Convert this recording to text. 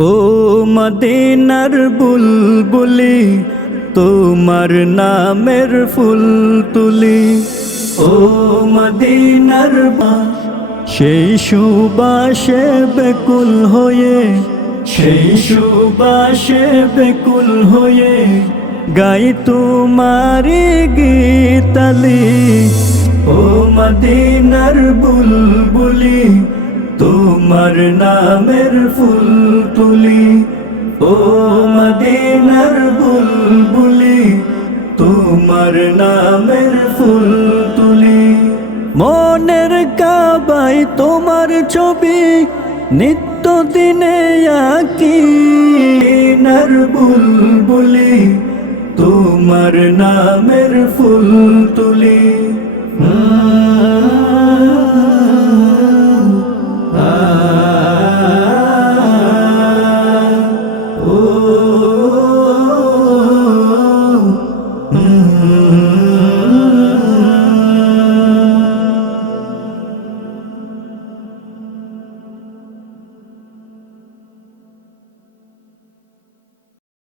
ও মদিনার বুলবুলি, তোমার নামের ফুল তুলি। ও মদিনার বা সেই সুবাসে বেকুল হয়ে, সেই সুবাসে বেকুল হয়ে গাই তোমারি গীতালি। ও মদিনার বুলবুলি তোমার নামের ফুল তুলি, ও মদিনার বুলবুলি, তোমার নামের ফুল তুলি। মনের কাবাই তোমার ছবি নিত্য দিনে আঁকি। নার বুলবুলি, তোমার নামের ফুল তুলি। Mm-hmm.